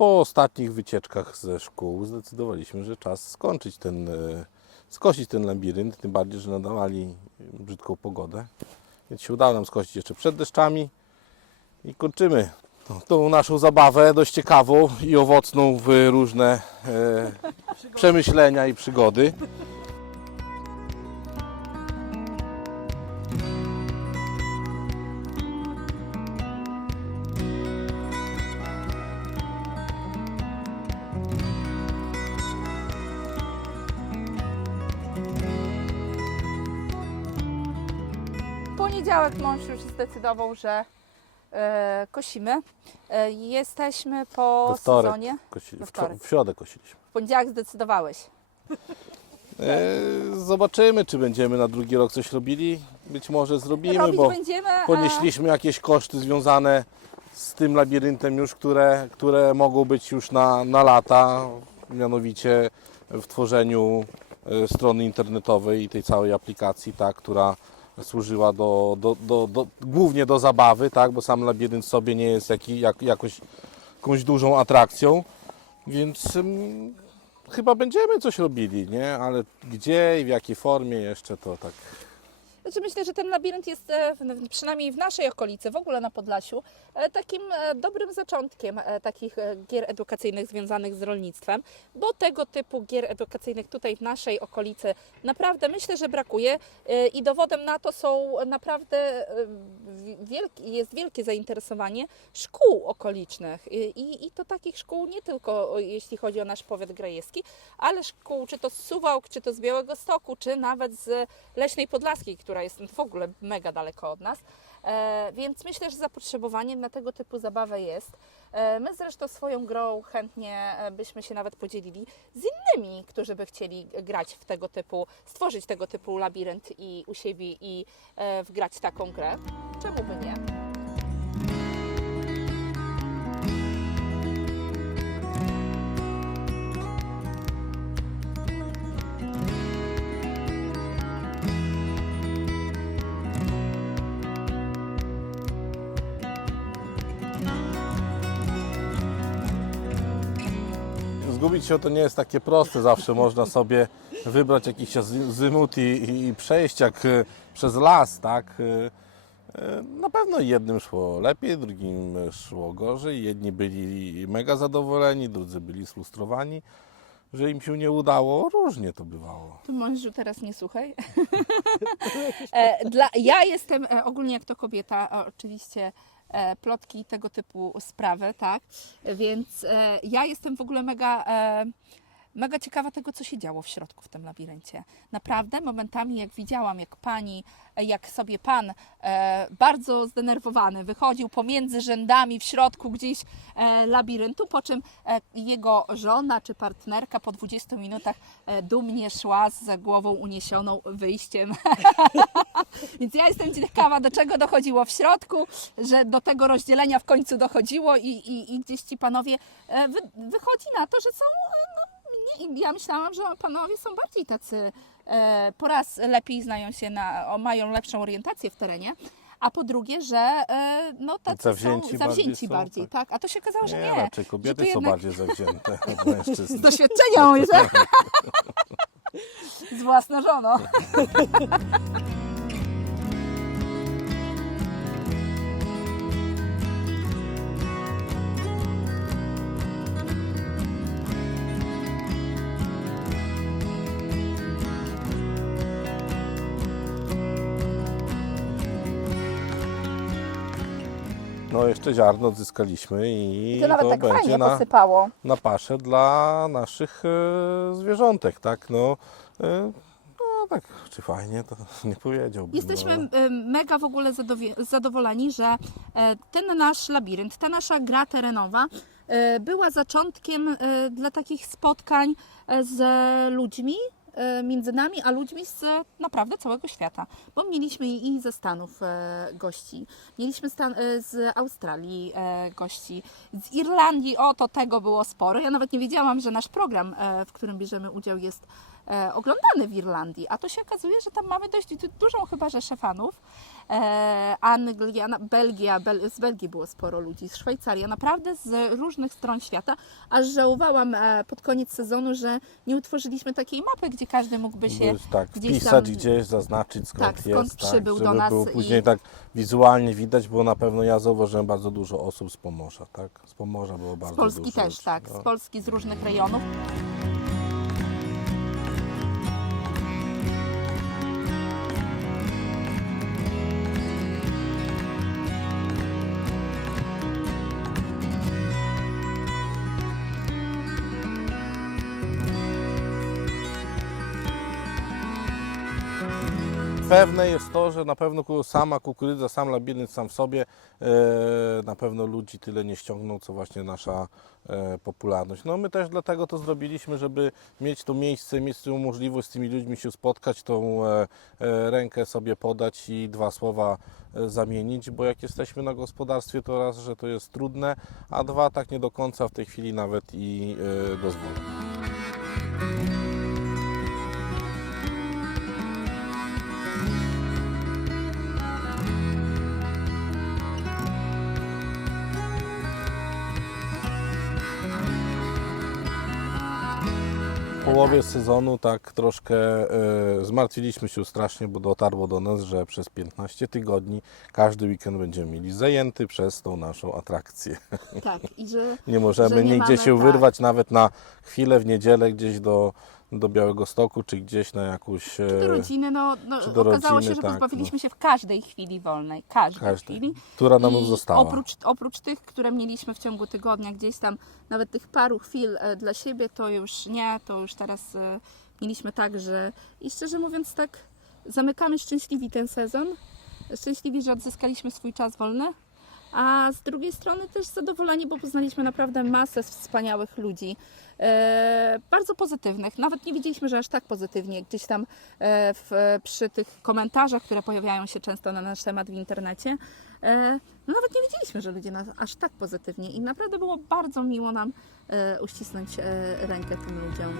po ostatnich wycieczkach ze szkół zdecydowaliśmy, że czas skończyć ten, e, skosić ten labirynt, tym bardziej, że nadawali brzydką pogodę. Więc się udało nam skosić jeszcze przed deszczami i kończymy tą- naszą zabawę dość ciekawą i owocną w różne e, przemyślenia i przygody. Poniedziałek mąż już zdecydował, że e, kosimy. E, jesteśmy po We wtorek, sezonie. kosi, We w, wtorek. w środę kosiliśmy. W poniedziałek zdecydowałeś. E, zobaczymy, czy będziemy na drugi rok coś robili. Być może zrobimy, Robić bo będziemy. a- ponieśliśmy jakieś koszty związane z tym labiryntem już, które, które mogą być już na, na lata, mianowicie w tworzeniu e, strony internetowej i tej całej aplikacji, tak, która służyła do, do, do, do, głównie do zabawy, tak, bo sam labirynt sobie nie jest jaki, jak, jakoś, jakąś dużą atrakcją, więc ym, chyba będziemy coś robili, nie? Ale gdzie i w jakiej formie jeszcze to tak Znaczy myślę, że ten labirynt jest e, przynajmniej w naszej okolicy, w ogóle na Podlasiu, e, takim e, dobrym zaczątkiem takich gier edukacyjnych związanych z rolnictwem, bo tego typu gier edukacyjnych tutaj w naszej okolicy naprawdę myślę, że brakuje i dowodem na to są naprawdę wielki, jest wielkie zainteresowanie szkół okolicznych. I, i, to takich szkół nie tylko jeśli chodzi o nasz powiat grajewski, ale szkół czy to z Suwałk, czy to z Białego Stoku, czy nawet z Leśnej Podlaskiej, która jest w ogóle mega daleko od nas. E, więc myślę, że zapotrzebowanie na tego typu zabawę jest. E, my zresztą swoją grą chętnie e, byśmy się nawet podzielili z innymi, którzy by chcieli grać w tego typu, stworzyć tego typu labirynt i u siebie i e, wgrać taką grę. Czemu by nie? Zgubić się to nie jest takie proste, zawsze można sobie wybrać jakiś azymut i, i, i przejść jak e, przez las, tak? E, e, Na pewno jednym szło lepiej, drugim szło gorzej. Jedni byli mega zadowoleni, drudzy byli sfrustrowani, że im się nie udało. Różnie to bywało. Tu mężu teraz nie słuchaj. Dla, ja jestem ogólnie jak to kobieta, oczywiście plotki i tego typu sprawy, tak? Więc e, ja jestem w ogóle mega, e, mega ciekawa tego, co się działo w środku w tym labiryncie. Naprawdę momentami jak widziałam, jak pani, e, jak sobie pan e, bardzo zdenerwowany wychodził pomiędzy rzędami w środku gdzieś e, labiryntu, po czym e, jego żona czy partnerka po 20 minutach e, dumnie szła z głową uniesioną wyjściem. Więc ja jestem ciekawa, do czego dochodziło w środku, że do tego rozdzielenia w końcu dochodziło i, i, i gdzieś ci panowie e, wy, wychodzi na to, że są. No, nie, ja myślałam, że panowie są bardziej tacy e, po raz lepiej znają się na, o, mają lepszą orientację w terenie. A po drugie, że e, no, tacy Zawzięci są bardziej zawzięci są, bardziej, tak. tak. A to się okazało, że Nie, raczej że kobiety tu są jednak- bardziej zawzięte od mężczyzn. Z doświadczenia mówię, że z własną żoną. No jeszcze ziarno odzyskaliśmy i I to nawet tak będzie fajnie na, posypało. na paszę dla naszych e, zwierzątek, tak? No, e, no tak, czy fajnie, to nie powiedziałbym. Jesteśmy no. e, mega w ogóle zadowie- zadowoleni, że e, ten nasz labirynt, ta nasza gra terenowa e, była zaczątkiem e, dla takich spotkań e, z ludźmi, między nami a ludźmi z e, naprawdę całego świata. Bo mieliśmy i ze Stanów e, gości, mieliśmy stan, e, z Australii e, gości, z Irlandii, o to tego było sporo. Ja nawet nie wiedziałam, że nasz program, e, w którym bierzemy udział jest e, oglądany w Irlandii, a to się okazuje, że tam mamy dość du- dużą chyba rzeszę fanów. e, Anglia, Belgia, Bel, z Belgii było sporo ludzi, z Szwajcarii, naprawdę z różnych stron świata, aż żałowałam e, pod koniec sezonu, że nie utworzyliśmy takiej mapy, gdzie każdy mógłby się tak, gdzieś wpisać tam- gdzieś, zaznaczyć skąd Tak, skąd jest, przybył tak, do żeby nas było i- później tak wizualnie widać, bo na pewno ja zauważyłem bardzo dużo osób z Pomorza, tak? Z Pomorza było bardzo z Polski dużo. też, tak, no. z Polski, z różnych rejonów. Pewne jest to, że na pewno sama kukurydza, sam labirynt sam w sobie e, na pewno ludzi tyle nie ściągnął, co właśnie nasza e, popularność. No my też dlatego to zrobiliśmy, żeby mieć to miejsce, mieć tą możliwość z tymi ludźmi się spotkać, tą e, rękę sobie podać i dwa słowa zamienić, bo jak jesteśmy na gospodarstwie, to raz, że to jest trudne, a dwa, tak nie do końca w tej chwili nawet i dozwolone. Połowie sezonu tak troszkę e, zmartwiliśmy się strasznie, bo dotarło do nas, że przez 15 tygodni każdy weekend będziemy mieli zajęty przez tą naszą atrakcję. Tak, i że Nie możemy Że nie nigdzie mamy, się tak. wyrwać nawet na chwilę w niedzielę gdzieś do, do Białego Stoku, czy gdzieś na jakąś... Czy do e, rodziny, no, no do okazało rodziny, się, że tak, pozbawiliśmy się w każdej chwili wolnej, każdej, każdej, chwili. która nam I została. Oprócz, oprócz tych, które mieliśmy w ciągu tygodnia, gdzieś tam nawet tych paru chwil e, dla siebie, to już nie, to już teraz e, mieliśmy tak, że i szczerze mówiąc tak zamykamy szczęśliwi ten sezon, szczęśliwi, że odzyskaliśmy swój czas wolny, a z drugiej strony też zadowoleni, bo poznaliśmy naprawdę masę wspaniałych ludzi, e, bardzo pozytywnych. Nawet nie wiedzieliśmy, że aż tak pozytywnie. Gdzieś tam e, w, przy tych komentarzach, które pojawiają się często na nasz temat w internecie, e, nawet nie wiedzieliśmy, że ludzie nas aż tak pozytywnie i naprawdę było bardzo miło nam uścisnąć rękę tym ludziom.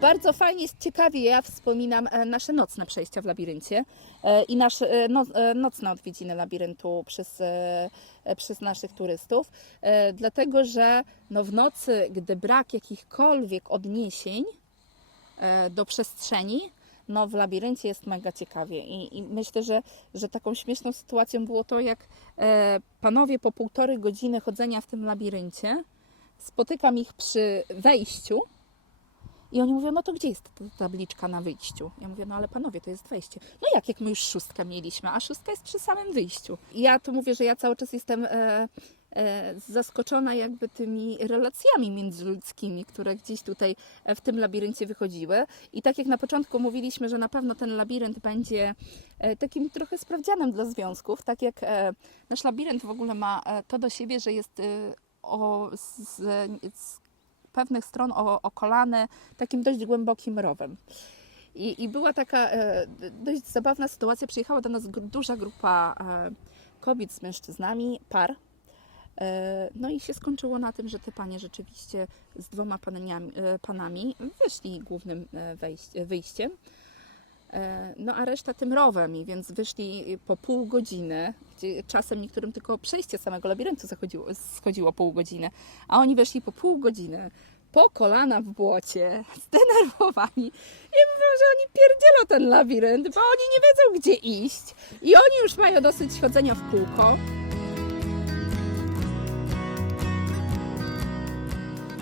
Bardzo fajnie, ciekawie ja wspominam e, nasze nocne przejścia w labiryncie e, i nasze no, e, nocne odwiedziny labiryntu przez, przez naszych turystów, dlatego że no, w nocy, gdy brak jakichkolwiek odniesień do przestrzeni, no w labiryncie jest mega ciekawie. I, i myślę, że, że taką śmieszną sytuacją było to, jak panowie po półtorej godziny chodzenia w tym labiryncie spotykam ich przy wejściu i oni mówią, no to gdzie jest ta tabliczka na wyjściu? Ja mówię, no ale panowie, to jest wejście. No jak, jak my już szóstkę mieliśmy, a szóstka jest przy samym wyjściu. I ja tu mówię, że ja cały czas jestem e, e, zaskoczona jakby tymi relacjami międzyludzkimi, które gdzieś tutaj e, w tym labiryncie wychodziły. I tak jak na początku mówiliśmy, że na pewno ten labirynt będzie e, takim trochę sprawdzianem dla związków, tak jak e, nasz labirynt w ogóle ma e, to do siebie, że jest e, o, z, z pewnych stron o- okolany takim dość głębokim rowem. I, I była taka e, dość zabawna sytuacja. Przyjechała do nas duża grupa e, kobiet z mężczyznami, par. E, no i się skończyło na tym, że te panie rzeczywiście z dwoma panami, e, panami wyszli głównym e, wejść, wyjściem. E, No a reszta tym rowem, i więc wyszli po pół godziny, gdzie czasem niektórym tylko przejście samego labiryntu zachodziło, schodziło pół godziny, a oni weszli po pół godziny, po kolana w błocie, zdenerwowani i mówią, że oni pierdzielą ten labirynt, bo oni nie wiedzą gdzie iść i oni już mają dosyć chodzenia w kółko.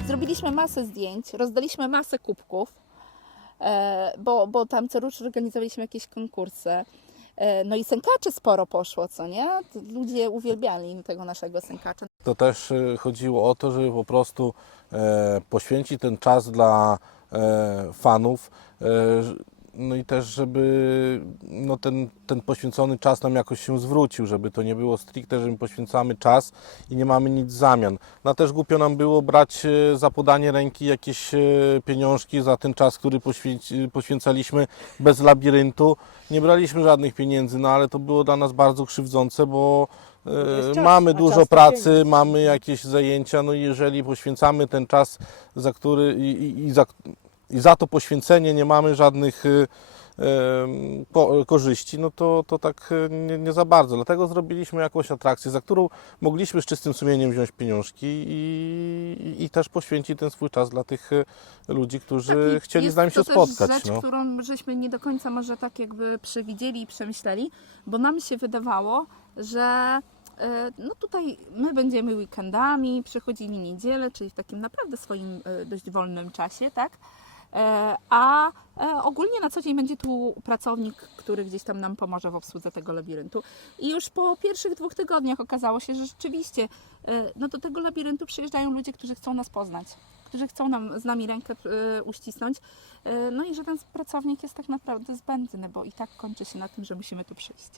Zrobiliśmy masę zdjęć, rozdaliśmy masę kubków, bo, bo tam co rusz organizowaliśmy jakieś konkursy. E, No i sękaczy sporo poszło, co nie? Ludzie uwielbiali tego naszego sękacza. To też e, chodziło o to, żeby po prostu e, poświęcić ten czas dla e, fanów. No i też, żeby no ten, ten poświęcony czas nam jakoś się zwrócił, żeby to nie było stricte, że my poświęcamy czas i nie mamy nic w zamian. No też głupio nam było brać e, za podanie ręki jakieś e, pieniążki za ten czas, który poświęci, poświęcaliśmy bez labiryntu. Nie braliśmy żadnych pieniędzy, no ale to było dla nas bardzo krzywdzące, bo e, czas, mamy dużo pracy, pieniądz. mamy jakieś zajęcia, no i jeżeli poświęcamy ten czas, za który i, i, i, za, i za to poświęcenie nie mamy żadnych y, korzyści, no to, to tak y, nie, nie za bardzo. Dlatego zrobiliśmy jakąś atrakcję, za którą mogliśmy z czystym sumieniem wziąć pieniążki i, i, też poświęcić ten swój czas dla tych y, ludzi, którzy Tak, chcieli z nami się to spotkać. rzecz, no. którą żeśmy nie do końca może tak jakby przewidzieli i przemyśleli, bo nam się wydawało, że no tutaj my będziemy weekendami, przychodzili niedzielę, czyli w takim naprawdę swoim dość wolnym czasie, tak? E, A e, ogólnie na co dzień będzie tu pracownik, który gdzieś tam nam pomoże w obsłudze tego labiryntu. I już po pierwszych dwóch tygodniach okazało się, że rzeczywiście e, no do tego labiryntu przyjeżdżają ludzie, którzy chcą nas poznać, którzy chcą nam z nami rękę uścisnąć. No i że ten pracownik jest tak naprawdę zbędny, bo i tak kończy się na tym, że musimy tu przyjść.